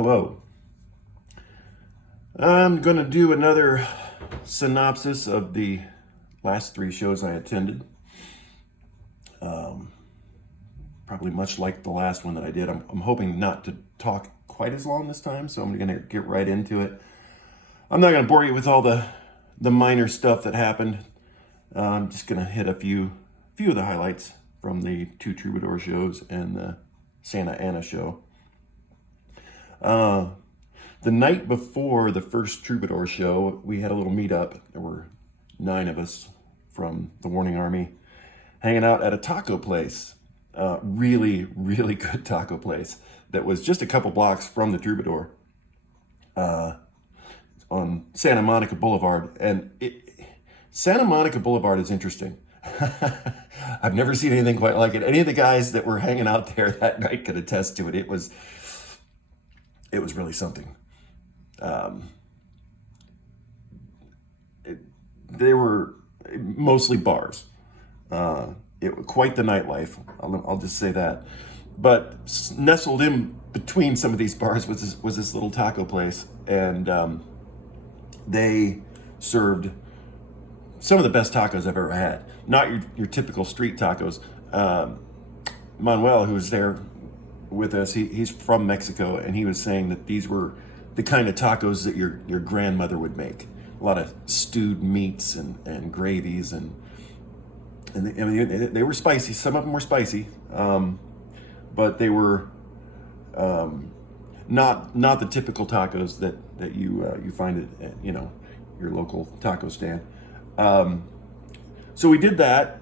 Hello. I'm going to do another synopsis of the last three shows I attended. Probably much like the last one that I did. I'm hoping not to talk quite as long this time, so I'm going to get right into it. I'm not going to bore you with all the minor stuff that happened. I'm just going to hit a few of the highlights from the two Troubadour shows and the Santa Ana show. The night before the first Troubadour show, we had a little meetup. There were 9 of us from the Warning Army hanging out at a taco place. Really good taco place that was just a couple blocks from the Troubadour on Santa Monica Boulevard. And Santa Monica Boulevard is interesting. I've never seen anything quite like it. Any of the guys that were hanging out there that night could attest to it. It was really something. They were mostly bars. It was quite the nightlife. I'll just say that. But nestled in between some of these bars was this little taco place, and they served some of the best tacos I've ever had. Not your typical street tacos. Manuel, who was there with us, he's from Mexico, and he was saying that these were the kind of tacos that your grandmother would make. A lot of stewed meats and gravies, and they were spicy. Some of them were spicy, but they were not the typical tacos that you find at your local taco stand. So we did that,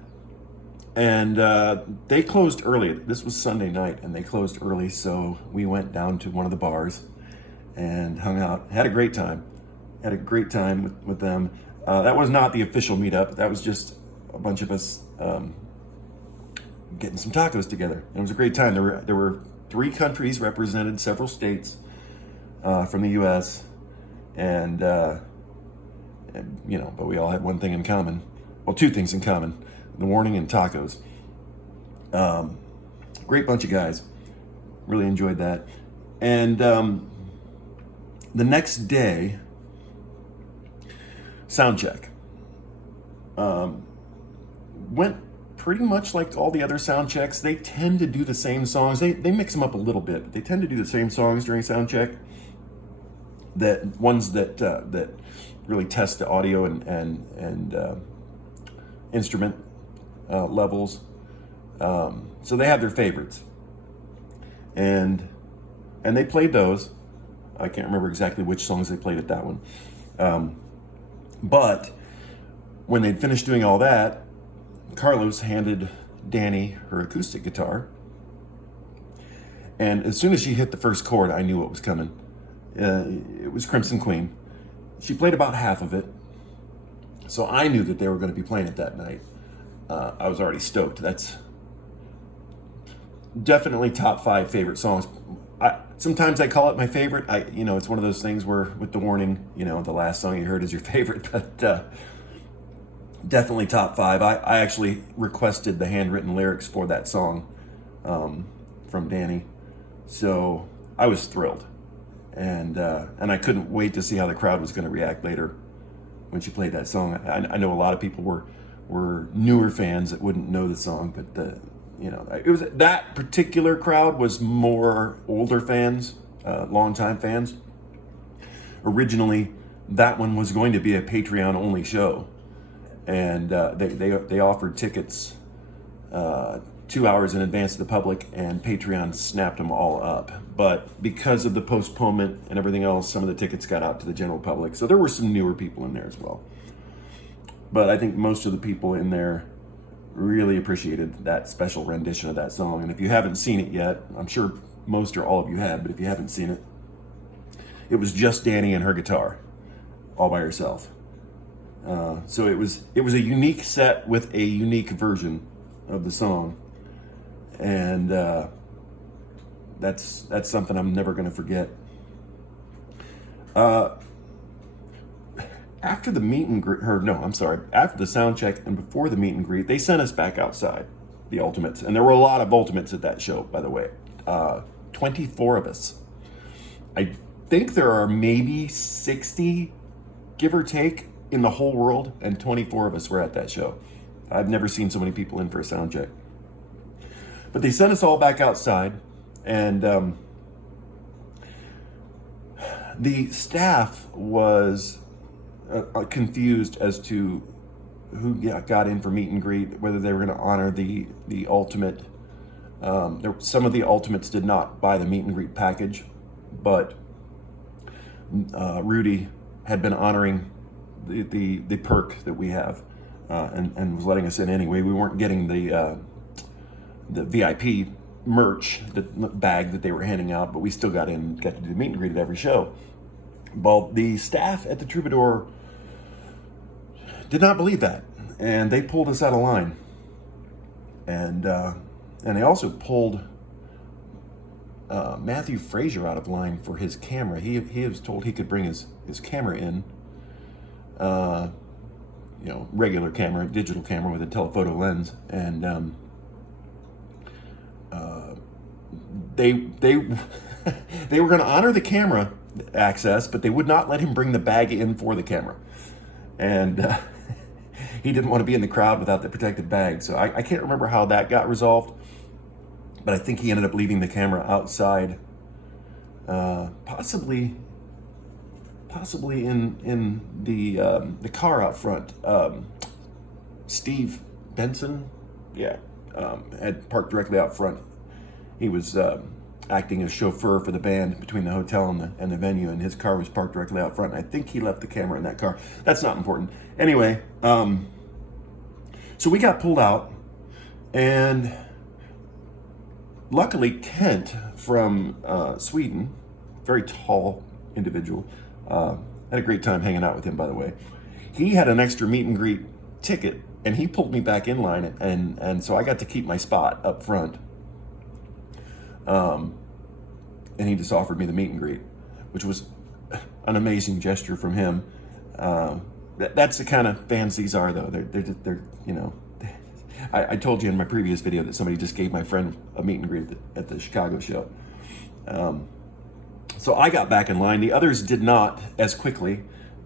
and they closed early. This was Sunday night, and they closed early, so we went down to one of the bars and hung out. Had a great time with them. That was not the official meetup. That was just a bunch of us getting some tacos together. It was a great time. There were 3 countries represented, several states from the U.S., and but we all had one thing in common. Well, 2 things in common: the Warning and tacos. Great bunch of guys. Really enjoyed that. And the next day, Soundcheck went pretty much like all the other sound checks. They tend to do the same songs. They mix them up a little bit, but they tend to do the same songs during Soundcheck. That ones that really test the audio and instrument levels. So they have their favorites, and they played those. I can't remember exactly which songs they played at that one. But when they'd finished doing all that, Carlos handed Danny her acoustic guitar. And as soon as she hit the first chord, I knew what was coming. It was Crimson Queen. She played about half of it. So I knew that they were going to be playing it that night. I was already stoked. That's definitely top 5 favorite songs. Sometimes I call it my favorite. It's one of those things where with the Warning, the last song you heard is your favorite, but definitely top 5. I actually requested the handwritten lyrics for that song from Danny, so I was thrilled, and I couldn't wait to see how the crowd was going to react later when she played that song. I know a lot of people were newer fans that wouldn't know the song, but it was that particular crowd was more older fans, longtime fans. Originally, that one was going to be a Patreon only show, and they offered tickets 2 hours in advance to the public, and Patreon snapped them all up. But because of the postponement and everything else, some of the tickets got out to the general public. So there were some newer people in there as well. But I think most of the people in there really appreciated that special rendition of that song. And if you haven't seen it yet, I'm sure most or all of you have, but if you haven't seen it, it was just Danny and her guitar, all by herself. So it was a unique set with a unique version of the song, and that's something I'm never going to forget. After the meet and greet, after the sound check and before the meet and greet, they sent us back outside, the Ultimates. And there were a lot of Ultimates at that show, by the way. 24 of us. I think there are maybe 60, give or take, in the whole world, and 24 of us were at that show. I've never seen so many people in for a sound check. But they sent us all back outside, and the staff was confused as to who got in for meet and greet, whether they were going to honor the ultimate. Some of the ultimates did not buy the meet and greet package, but Rudy had been honoring the perk that we have, and was letting us in anyway. We weren't getting the VIP merch, the bag that they were handing out, but we still got to do the meet and greet at every show. Well, the staff at the Troubadour did not believe that, and they pulled us out of line. And they also pulled Matthew Frazier out of line for his camera. He was told he could bring his camera in, regular camera, digital camera with a telephoto lens, and they they were going to honor the camera access, but they would not let him bring the bag in for the camera, and he didn't want to be in the crowd without the protected bag. So I can't remember how that got resolved, but I think he ended up leaving the camera outside, possibly in the car out front. Steve Benson, had parked directly out front. He was acting as chauffeur for the band between the hotel and the venue, and his car was parked directly out front. And I think he left the camera in that car. That's not important. Anyway, so we got pulled out, and luckily Kent from Sweden, very tall individual, had a great time hanging out with him, by the way. He had an extra meet and greet ticket, and he pulled me back in line, and so I got to keep my spot up front. And he just offered me the meet and greet, which was an amazing gesture from him. That's the kind of fans these are, though. They're I told you in my previous video that somebody just gave my friend a meet and greet at the Chicago show. So I got back in line. The others did not as quickly.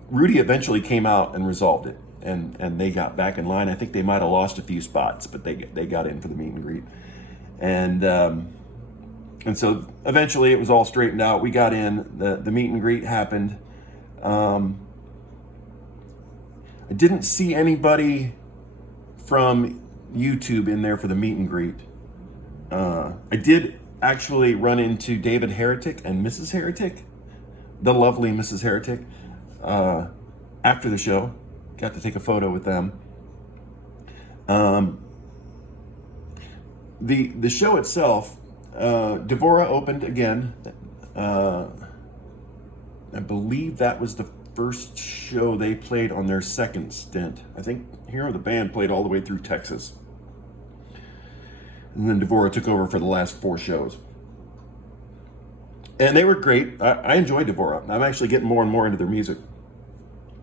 Rudy eventually came out and resolved it, and they got back in line. I think they might have lost a few spots, but they got in for the meet and greet. And so eventually it was all straightened out. We got in, the meet and greet happened. I didn't see anybody from YouTube in there for the meet and greet. I did actually run into David Heretic and Mrs. Heretic, the lovely Mrs. Heretic, after the show. Got to take a photo with them. The show itself, Devorah opened again. I believe that was the first show they played on their second stint. I think the band played all the way through Texas. And then Devorah took over for the last 4 shows. And they were great. I enjoyed Devorah. I'm actually getting more and more into their music,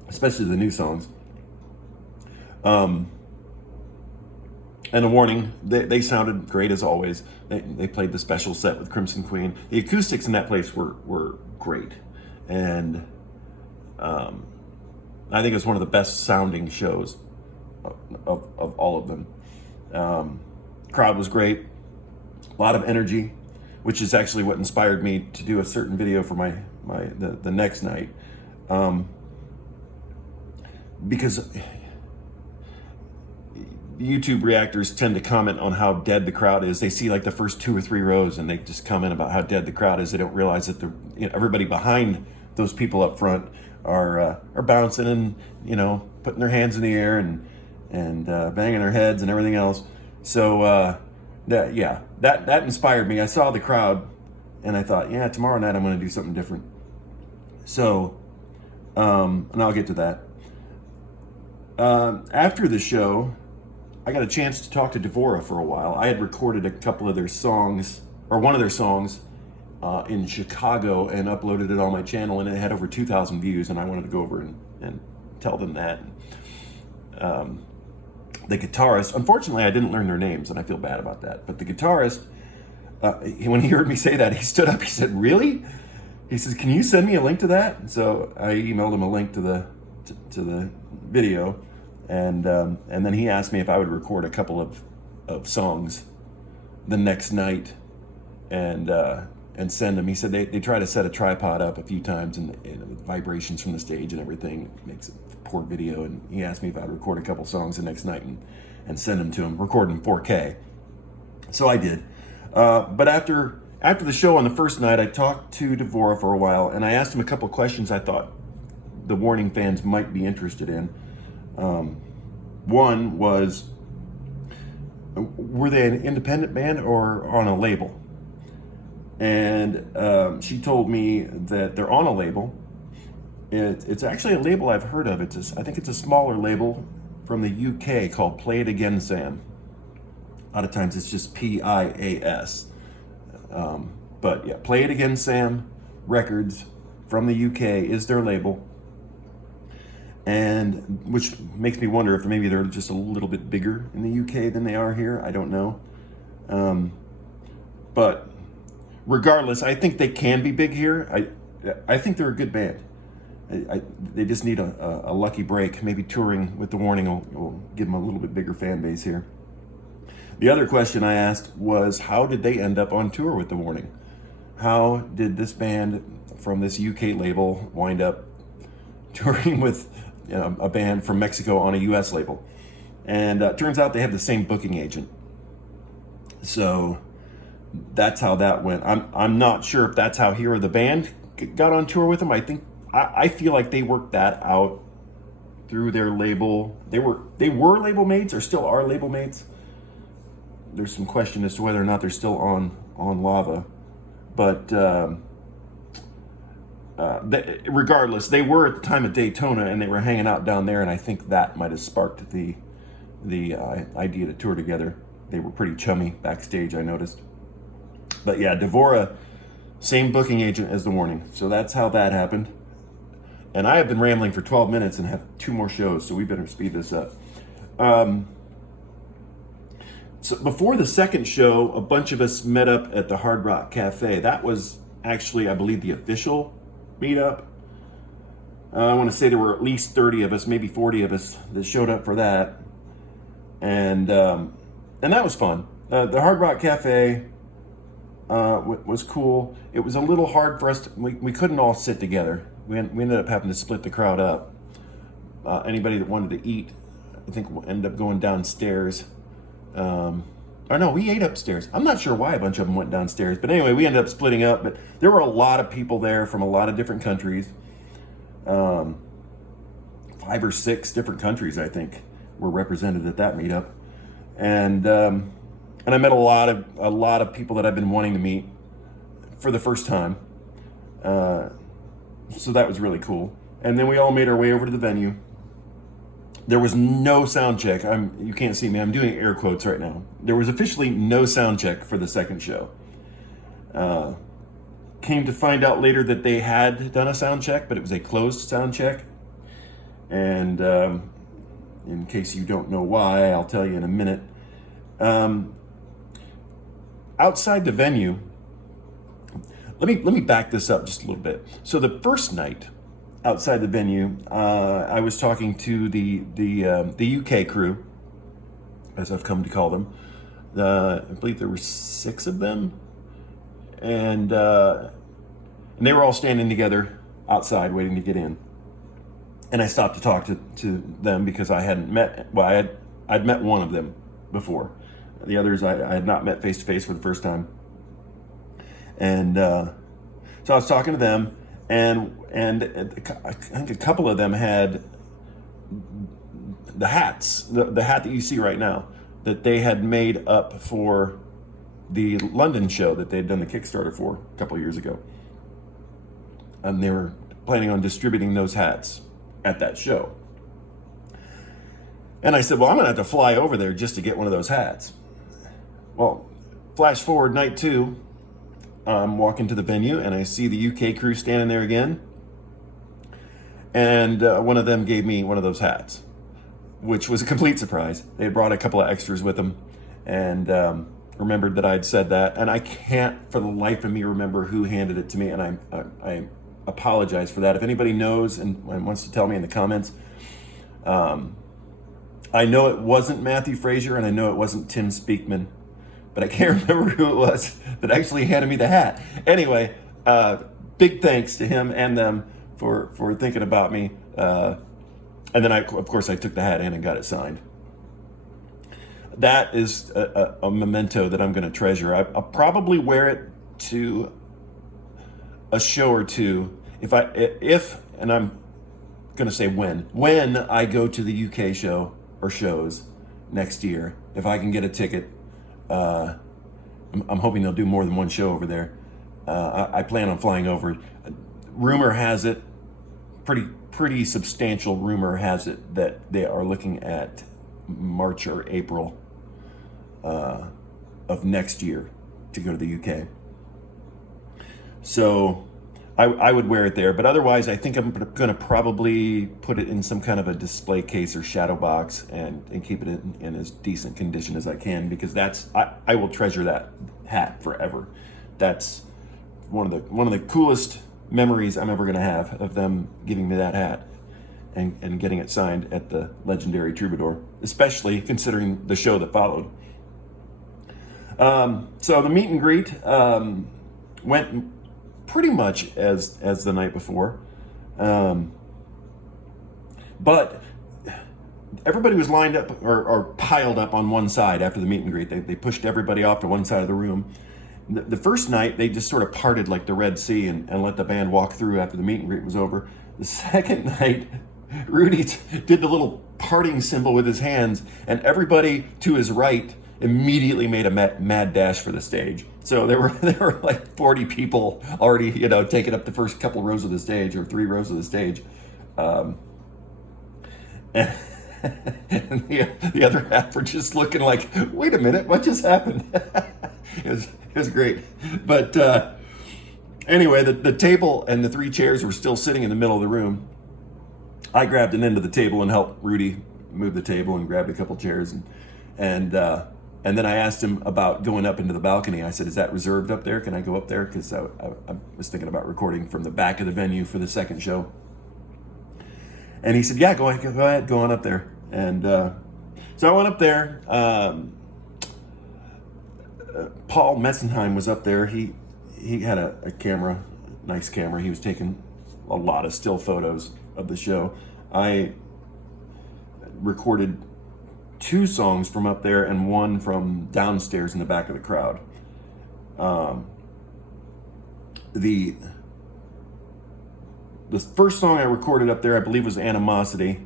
especially the new songs. And a warning, they sounded great as always. They played the special set with Crimson Queen. The acoustics in that place were great. And I think it was one of the best sounding shows of all of them. Crowd was great. A lot of energy, which is actually what inspired me to do a certain video for the next night. Because YouTube reactors tend to comment on how dead the crowd is. They see like the first 2 or 3 rows and they just comment about how dead the crowd is. They don't realize that everybody behind those people up front are bouncing and putting their hands in the air and banging their heads and everything else. So that inspired me. I saw the crowd and I thought, tomorrow night I'm going to do something different. So and I'll get to that. After the show, I got a chance to talk to Devorah for a while. I had recorded a couple of their songs, or one of their songs, in Chicago and uploaded it on my channel, and it had over 2,000 views, and I wanted to go over and tell them that. The guitarist, unfortunately, I didn't learn their names, and I feel bad about that. But the guitarist, when he heard me say that, he stood up, he said, "Really?" he says, "Can you send me a link to that?" And so I emailed him a link to the video, and then he asked me if I would record a couple of songs the next night and send them. He said they try to set a tripod up a few times and with vibrations from the stage and everything makes it poor video. And he asked me if I'd record a couple songs the next night and send them to him, record in 4K. So I did. But after the show on the first night, I talked to Devorah for a while, and I asked him a couple questions I thought the Warning fans might be interested in. One was, were they an independent band or on a label? And she told me that they're on a label. It's actually a label I've heard of. I think it's a smaller label from the UK called Play It Again, Sam. A lot of times it's just PIAS. But yeah, Play It Again, Sam Records from the UK is their label. And which makes me wonder if maybe they're just a little bit bigger in the UK than they are here. I don't know. But regardless, I think they can be big here. I think they're a good band. They just need a lucky break. Maybe touring with the Warning will give them a little bit bigger fan base here. The other question I asked was, how did they end up on tour with the Warning? How did this band from this UK label wind up touring with a band from Mexico on a US label? And turns out they have the same booking agent. So that's how that went. I'm not sure if that's how Hero the band got on tour with them. I feel like they worked that out through their label. They were label mates, or still are label mates. There's some question as to whether or not they're still on Lava, but regardless, they were at the time at Daytona, and they were hanging out down there, and I think that might have sparked the idea to tour together. They were pretty chummy backstage, I noticed. But yeah, Devorah, same booking agent as the Warning, so that's how that happened. And I have been rambling for 12 minutes and have 2 more shows, so we better speed this up. So before the second show, a bunch of us met up at the Hard Rock Cafe. That was actually, I believe, the official meetup. I want to say there were at least 30 of us, maybe 40 of us that showed up for that. And that was fun. The Hard Rock Cafe was cool. It was a little hard for us. We couldn't all sit together. We ended up having to split the crowd up. Anybody that wanted to eat, I think, ended up going downstairs. Or no, we ate upstairs. I'm not sure why a bunch of them went downstairs, but anyway, we ended up splitting up. But there were a lot of people there from a lot of different countries. 5 or 6 different countries, I think, were represented at that meetup, and I met a lot of people that I've been wanting to meet for the first time. So that was really cool. And then we all made our way over to the venue. There was no sound check. You can't see me. I'm doing air quotes right now. There was officially no sound check for the second show. Came to find out later that they had done a sound check, but it was a closed sound check. And in case you don't know why, I'll tell you in a minute. Outside the venue, let me back this up just a little bit. So the first night outside the venue, I was talking to the UK crew, as I've come to call them. I believe there were 6 of them, and they were all standing together outside waiting to get in. And I stopped to talk to them because I hadn't met. Well, I'd met one of them before. The others I had not met face to face for the first time. And so I was talking to them, and I think a couple of them had the hats, the hat that you see right now, that they had made up for the London show that they'd done the Kickstarter for a couple of years ago. And they were planning on distributing those hats at that show. And I said, well, I'm going to have to fly over there just to get one of those hats. Well, flash forward night 2, I'm walking to the venue and I see the UK crew standing there again. And one of them gave me one of those hats, which was a complete surprise. They brought a couple of extras with them. And remembered that I'd said that, and I can't for the life of me remember who handed it to me, and I apologize for that. If anybody knows and wants to tell me in the comments, I know it wasn't Matthew Frazier, and I know it wasn't Tim Speakman, but I can't remember who it was that actually handed me the hat. Anyway, big thanks to him and them for thinking about me. And then of course I took the hat in and got it signed. That is a memento that I'm going to treasure. I'll probably wear it to a show or two if and I'm going to say when I go to the UK show or shows next year. If I can get a ticket, I'm hoping they'll do more than one show over there. I plan on flying over. Rumor has it, pretty substantial rumor has it, that they are looking at March or April of next year to go to the UK. So I would wear it there, but otherwise I think I'm going to probably put it in some kind of a display case or shadow box and keep it in as decent condition as I can, because I will treasure that hat forever. That's one of the coolest memories I'm ever going to have of them giving me that hat and getting it signed at the legendary Troubadour, especially considering the show that followed. So the meet and greet went pretty much as the night before, but everybody was lined up or piled up on one side after the meet and greet. They pushed everybody off to one side of the room. The first night, they just sort of parted like the Red Sea and let the band walk through after the meet and greet was over. The second night, Rudy did the little parting symbol with his hands, and everybody to his right immediately made a mad dash for the stage. So there were like 40 people already, taking up the first couple rows of the stage, or 3 rows of the stage. And the other half were just looking like, wait a minute, what just happened? It was great. But anyway, the table and the 3 chairs were still sitting in the middle of the room. I grabbed an end of the table and helped Rudy move the table and grabbed a couple chairs. And then I asked him about going up into the balcony. I said, is that reserved up there? Can I go up there? Because I was thinking about recording from the back of the venue for the second show. And he said, yeah, go ahead, go on up there. And so I went up there. Paul Metzenheim was up there. He had a camera, nice camera. He was taking a lot of still photos of the show. I recorded 2 songs from up there and 1 from downstairs in the back of the crowd. The first song I recorded up there, I believe, was Animosity.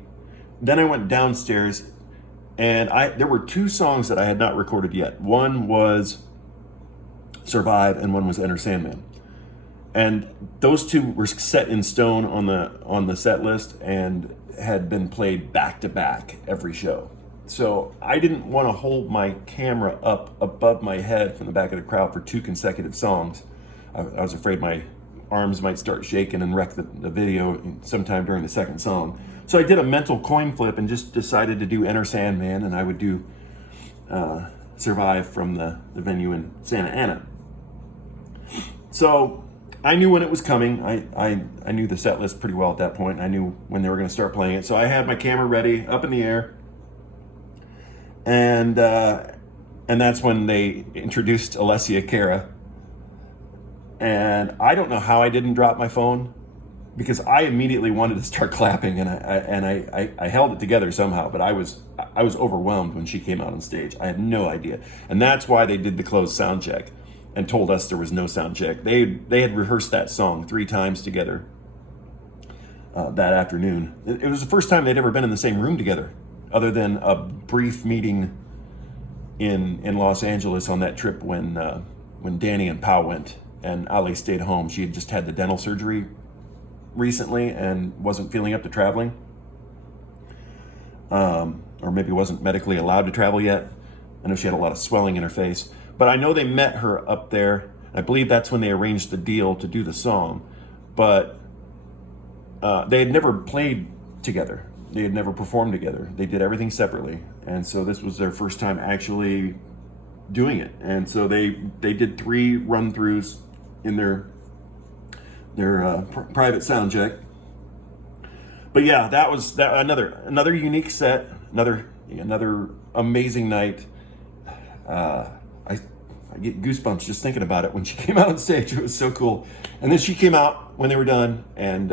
Then I went downstairs, and there were 2 songs that I had not recorded yet. One was Survive, and one was Enter Sandman. And those 2 were set in stone on the set list and had been played back to back every show. So I didn't want to hold my camera up above my head from the back of the crowd for 2 consecutive songs. I was afraid my arms might start shaking and wreck the video sometime during the second song. So I did a mental coin flip and just decided to do Enter Sandman, and I would do Survive from the venue in Santa Ana. So I knew when it was coming. I knew the set list pretty well at that point. I knew when they were going to start playing it. So I had my camera ready, up in the air. And that's when they introduced Alessia Cara. And I don't know how I didn't drop my phone, because I immediately wanted to start clapping, and I held it together somehow, but I was overwhelmed when she came out on stage. I had no idea. And that's why they did the closed sound check and told us there was no sound check. They had rehearsed that song 3 times together that afternoon. It was the first time they'd ever been in the same room together, other than a brief meeting in Los Angeles on that trip when Danny and Pau went and Ali stayed home. She had just had the dental surgery recently and wasn't feeling up to traveling, or maybe wasn't medically allowed to travel yet. I know she had a lot of swelling in her face, but I know they met her up there. I believe that's when they arranged the deal to do the song, but they had never played together. They had never performed together. They did everything separately. And so this was their first time actually doing it. And so they did 3 run-throughs in their private sound check. But yeah, that was another unique set, another amazing night. I get goosebumps just thinking about it when she came out on stage. It was so cool. And then she came out when they were done and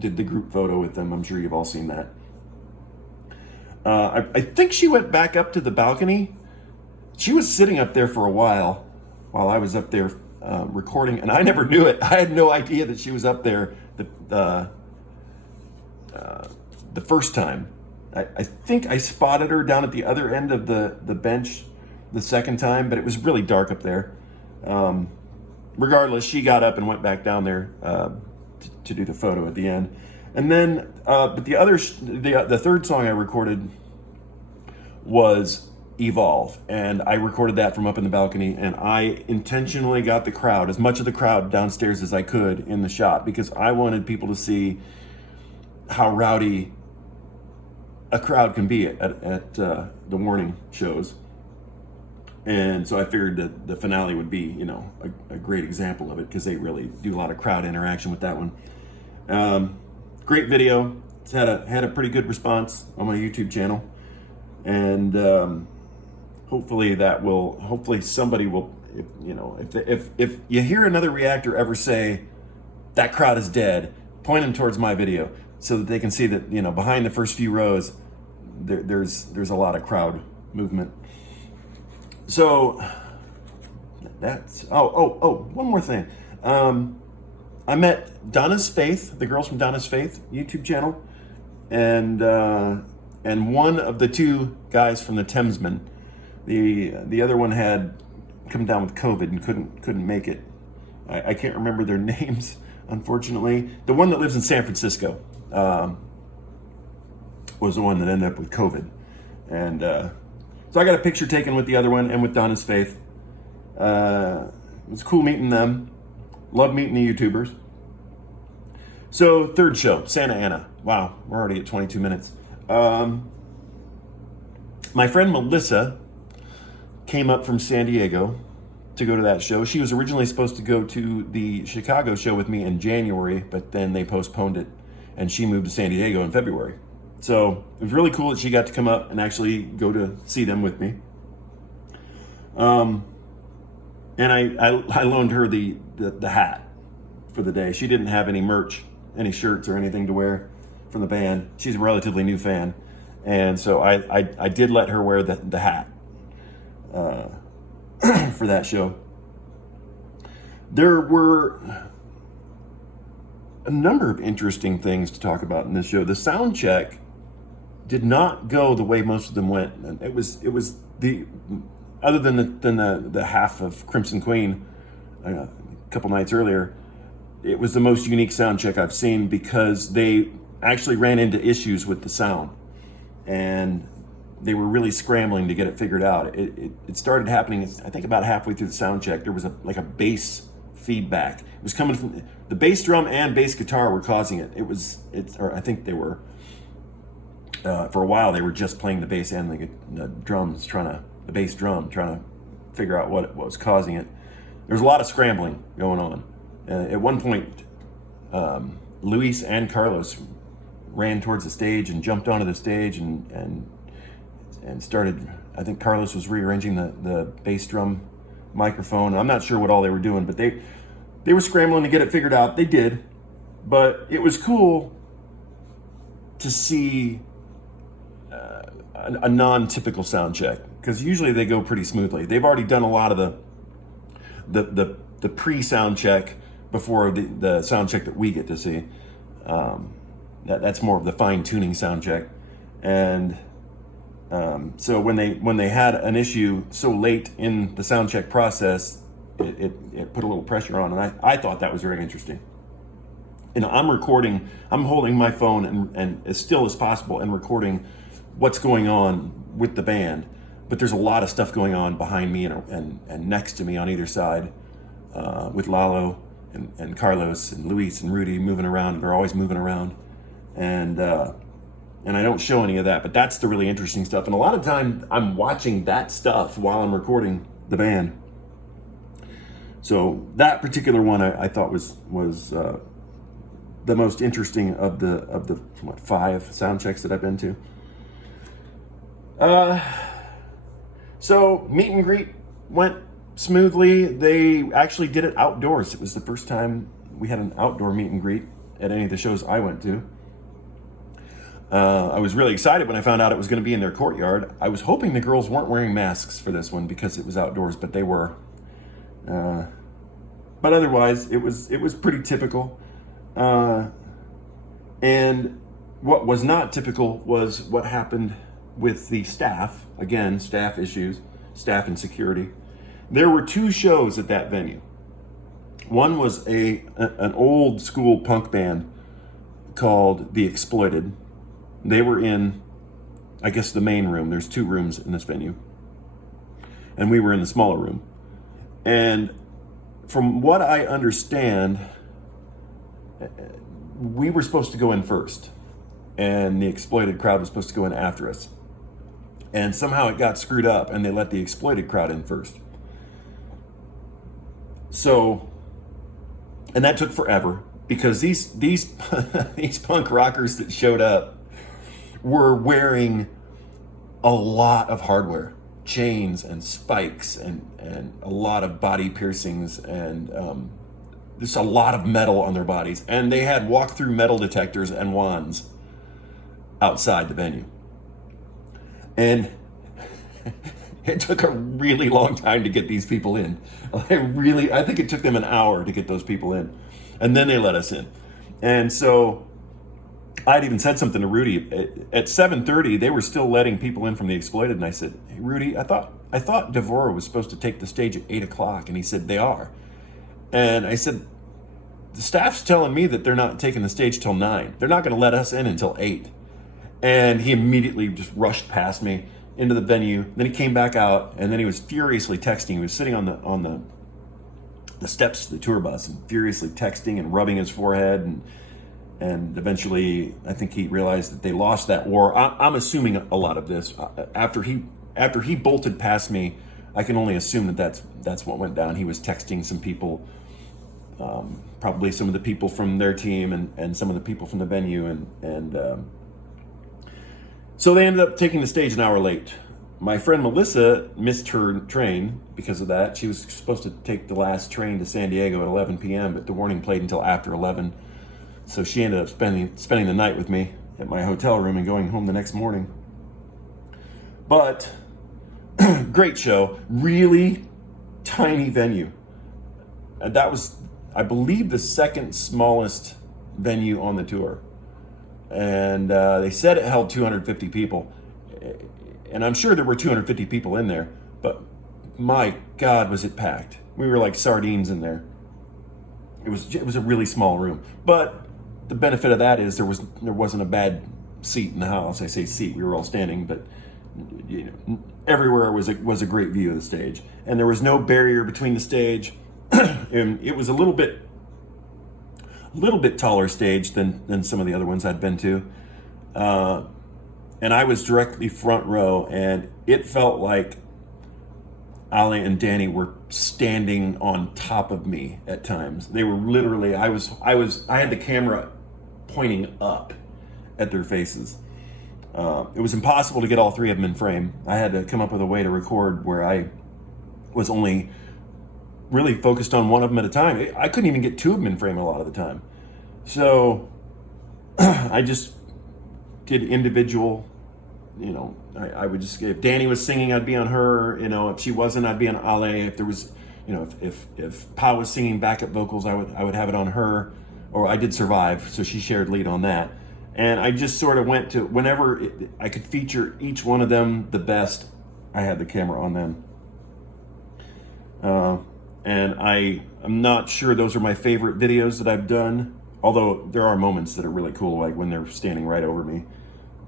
did the group photo with them. I'm sure you've all seen that. I think she went back up to the balcony. She was sitting up there for a while I was up there recording, and I never knew it. I had no idea that she was up there the first time. I think I spotted her down at the other end of the bench the second time, but it was really dark up there. Regardless, she got up and went back down there to do the photo at the end. And then, but the third song I recorded was Evolve, and I recorded that from up in the balcony, and I intentionally got the crowd, as much of the crowd downstairs as I could in the shot, because I wanted people to see how rowdy a crowd can be at the Warning shows. And so I figured that the finale would be, a great example of it, because they really do a lot of crowd interaction with that one. Great video. It's had a pretty good response on my YouTube channel, and hopefully somebody will, if you hear another reactor ever say that crowd is dead, point them towards my video so that they can see that behind the first few rows there's a lot of crowd movement. So that's one more thing. I met Donna's Faith, the girls from Donna's Faith YouTube channel, and one of the 2 guys from the Thamesmen. The other one had come down with COVID and couldn't make it. I can't remember their names, unfortunately. The one that lives in San Francisco was the one that ended up with COVID, and so I got a picture taken with the other one and with Donna's Faith. It was cool meeting them. Love meeting the YouTubers. So third show, Santa Ana. Wow, we're already at 22 minutes. My friend Melissa came up from San Diego to go to that show. She was originally supposed to go to the Chicago show with me in January, but then they postponed it, and she moved to San Diego in February. So it was really cool that she got to come up and actually go to see them with me. And I loaned her the hat for the day. She didn't have any merch, any shirts or anything to wear from the band. She's a relatively new fan, and so I did let her wear the hat for that show. There were a number of interesting things to talk about in this show. The sound check did not go the way most of them went. It was the other than the half of Crimson Queen a couple nights earlier. It was the most unique sound check I've seen, because they actually ran into issues with the sound, and they were really scrambling to get it figured out. It started happening, I think, about halfway through the sound check. There was a bass feedback. It was coming from the bass drum and bass guitar were causing it. Or I think they were. For a while, they were just playing the bass and the drums, the bass drum, trying to figure out what was causing it. There was a lot of scrambling going on. At one point, Luis and Carlos ran towards the stage and jumped onto the stage and started. I think Carlos was rearranging the bass drum microphone. I'm not sure what all they were doing, but they were scrambling to get it figured out. They did, but it was cool to see a non-typical sound check, because usually they go pretty smoothly. They've already done a lot of the pre-sound check before the sound check that we get to see. That's more of the fine-tuning sound check, and so when they had an issue so late in the sound check process, it put a little pressure on, and I thought that was very interesting. I'm recording. I'm holding my phone and as still as possible and recording what's going on with the band, but there's a lot of stuff going on behind me and next to me on either side, with Lalo and Carlos and Luis and Rudy moving around. They're always moving around, and And I don't show any of that, but that's the really interesting stuff. And a lot of time I'm watching that stuff while I'm recording the band. So that particular one I thought was the most interesting of the 5 sound checks that I've been to. So meet and greet went smoothly. They actually did it outdoors. It was the first time we had an outdoor meet and greet at any of the shows I went to. I was really excited when I found out it was going to be in their courtyard. I was hoping the girls weren't wearing masks for this one because it was outdoors, but they were. But otherwise, it was pretty typical. And what was not typical was what happened with the staff. Again, staff issues, staff and security. There were 2 shows at that venue. One was an old school punk band called The Exploited. They were in, I guess, the main room. There's 2 rooms in this venue. And we were in the smaller room. And from what I understand, we were supposed to go in first. And the Exploited crowd was supposed to go in after us. And somehow it got screwed up and they let the Exploited crowd in first. So, and that took forever because these these punk rockers that showed up were wearing a lot of hardware, chains and spikes and a lot of body piercings and just a lot of metal on their bodies. And they had walk-through metal detectors and wands outside the venue. And it took a really long time to get these people in. I think it took them an hour to get those people in. And then they let us in. And so I'd even said something to Rudy. At 7:30, they were still letting people in from the Exploited. And I said, hey, Rudy, I thought Devorah was supposed to take the stage at 8 o'clock. And he said, they are. And I said, the staff's telling me that they're not taking the stage till 9. They're not going to let us in until 8. And he immediately just rushed past me into the venue. Then he came back out, and then he was furiously texting. He was sitting on the steps of the tour bus and furiously texting and rubbing his forehead. And eventually, I think he realized that they lost that war. I'm assuming a lot of this. After he bolted past me, I can only assume that that's what went down. He was texting some people, probably some of the people from their team and some of the people from the venue, and so they ended up taking the stage an hour late. My friend Melissa missed her train because of that. She was supposed to take the last train to San Diego at 11 p.m., but the warning played until after 11. So she ended up spending the night with me at my hotel room and going home the next morning. But great show, really tiny venue. That was, I believe, the second smallest venue on the tour. And they said it held 250 people. And I'm sure there were 250 people in there, but my God, was it packed. We were like sardines in there. It was a really small room. But the benefit of that is there wasn't a bad seat in the house. I say seat, we were all standing, but everywhere was a great view of the stage. And there was no barrier between the stage. And it was a little bit taller stage than some of the other ones I'd been to. And I was directly front row, and it felt like Ali and Danny were standing on top of me at times. They were literally, I had the camera pointing up at their faces. It was impossible to get all 3 of them in frame. I had to come up with a way to record where I was only really focused on one of them at a time. I couldn't even get 2 of them in frame a lot of the time. So I just did individual, I would just, if Danny was singing, I'd be on her, if she wasn't, I'd be on Ale. If there was, if Pa was singing backup vocals, I would have it on her, or I did Survive, so she shared lead on that. And I just sort of went to, whenever I could feature each one of them the best, I had the camera on them. And I'm not sure those are my favorite videos that I've done, although there are moments that are really cool, like when they're standing right over me.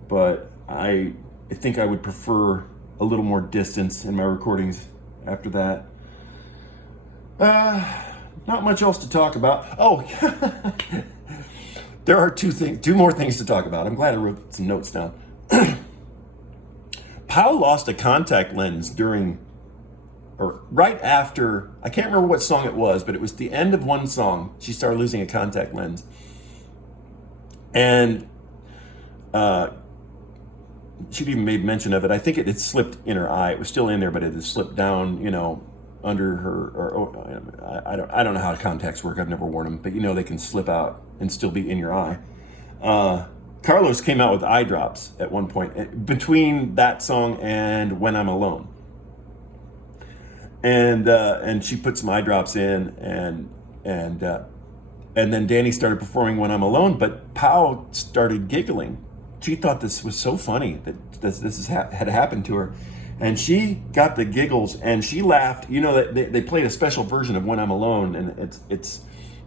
But I think I would prefer a little more distance in my recordings after that. Not much else to talk about. Oh, there are two more things to talk about. I'm glad I wrote some notes down. Powell lost a contact lens during, or right after, I can't remember what song it was, but it was the end of one song. She started losing a contact lens. And she'd even made mention of it. I think it had slipped in her eye. It was still in there, but it had slipped down, under her, or I don't know how contacts work. I've never worn them, but they can slip out and still be in your eye. Carlos came out with eye drops at one point between that song and When I'm Alone. And she put some eye drops in, and then Danny started performing When I'm Alone, but Pau started giggling. She thought this was so funny that this had happened to her. And she got the giggles, and she laughed. That they played a special version of When I'm Alone, and it's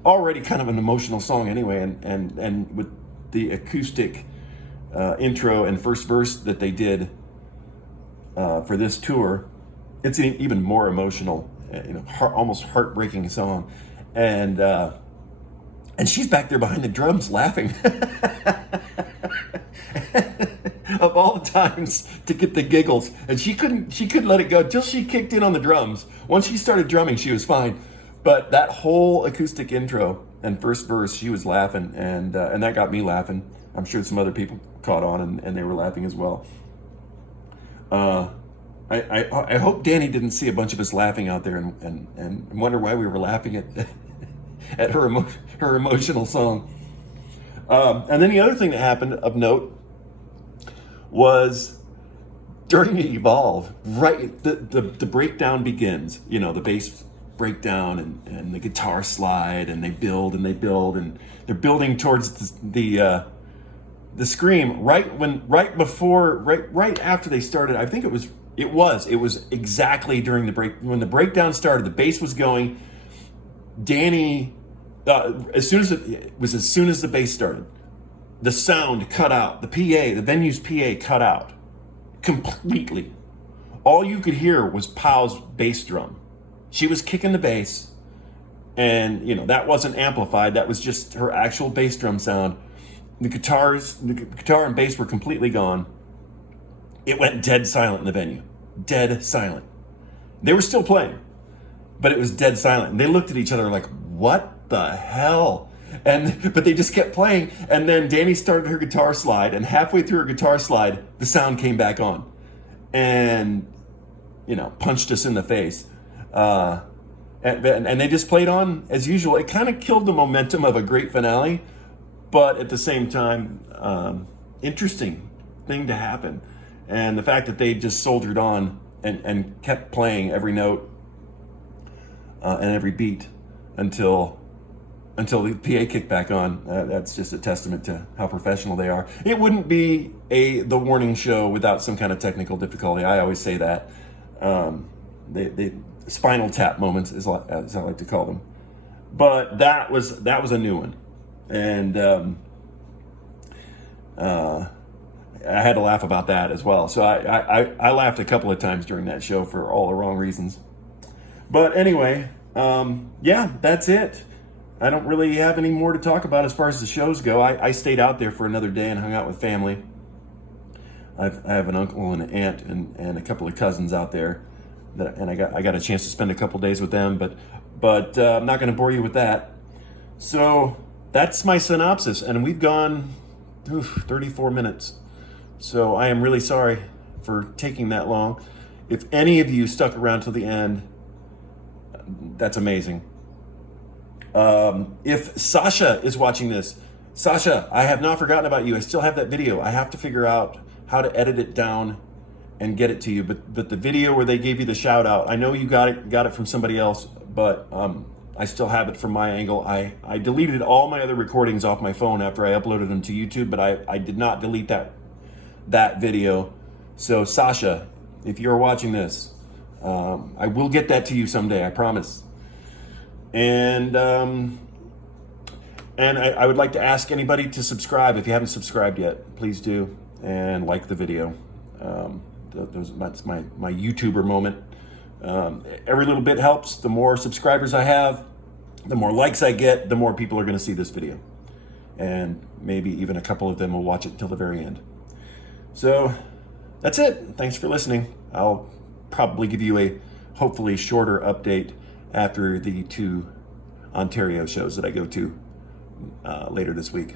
already kind of an emotional song anyway. And with the acoustic intro and first verse that they did for this tour, it's an even more emotional, almost heartbreaking song. And she's back there behind the drums laughing. Of all the times to get the giggles, and she couldn't let it go till she kicked in on the drums. Once she started drumming, she was fine, but that whole acoustic intro and first verse, she was laughing, and that got me laughing. I'm sure some other people caught on and they were laughing as well. I hope Danny didn't see a bunch of us laughing out there and wonder why we were laughing at her emotional song. And then the other thing that happened of note was during the Evolve, right, the breakdown begins, the bass breakdown and the guitar slide, and they build and they're building towards the scream right after they started. I think it was exactly during the break, when the breakdown started, the bass was going. Danny, as soon as the bass started, the sound cut out. The venue's PA cut out completely. All you could hear was Powell's bass drum. She was kicking the bass, and that wasn't amplified. That was just her actual bass drum sound. The guitar and bass were completely gone. It went dead silent in the venue. Dead silent. They were still playing, but it was dead silent. And they looked at each other like, what the hell? But they just kept playing. And then Danny started her guitar slide, and halfway through her guitar slide, the sound came back on and, punched us in the face. And they just played on as usual. It kind of killed the momentum of a great finale, but at the same time, interesting thing to happen. And the fact that they just soldiered on and kept playing every note and every beat until the PA kicked back on, that's just a testament to how professional they are. It wouldn't be the Warning show without some kind of technical difficulty. I always say that. They spinal tap moments, as I like to call them. But that was a new one, and I had to laugh about that as well. So I laughed a couple of times during that show for all the wrong reasons. But anyway, yeah, that's it. I don't really have any more to talk about as far as the shows go. I stayed out there for another day and hung out with family. I have an uncle and an aunt and a couple of cousins out there, and I got a chance to spend a couple days with them. But I'm not going to bore you with that. So that's my synopsis, and we've gone 34 minutes. So I am really sorry for taking that long. If any of you stuck around till the end, that's amazing. If Sasha is watching this, Sasha, I have not forgotten about you. I still have that video. I have to figure out how to edit it down and get it to you. But the video where they gave you the shout out, I know you got it from somebody else, but I still have it from my angle. I deleted all my other recordings off my phone after I uploaded them to YouTube, but I did not delete that video. So Sasha, if you're watching this, I will get that to you someday, I promise. And I would like to ask anybody to subscribe. If you haven't subscribed yet, please do, and like the video. That's my YouTuber moment. Every little bit helps. The more subscribers I have, the more likes I get, the more people are going to see this video. and maybe even a couple of them will watch it until the very end. So that's it. Thanks for listening. I'll probably give you a hopefully shorter update after the 2 Ontario shows that I go to later this week.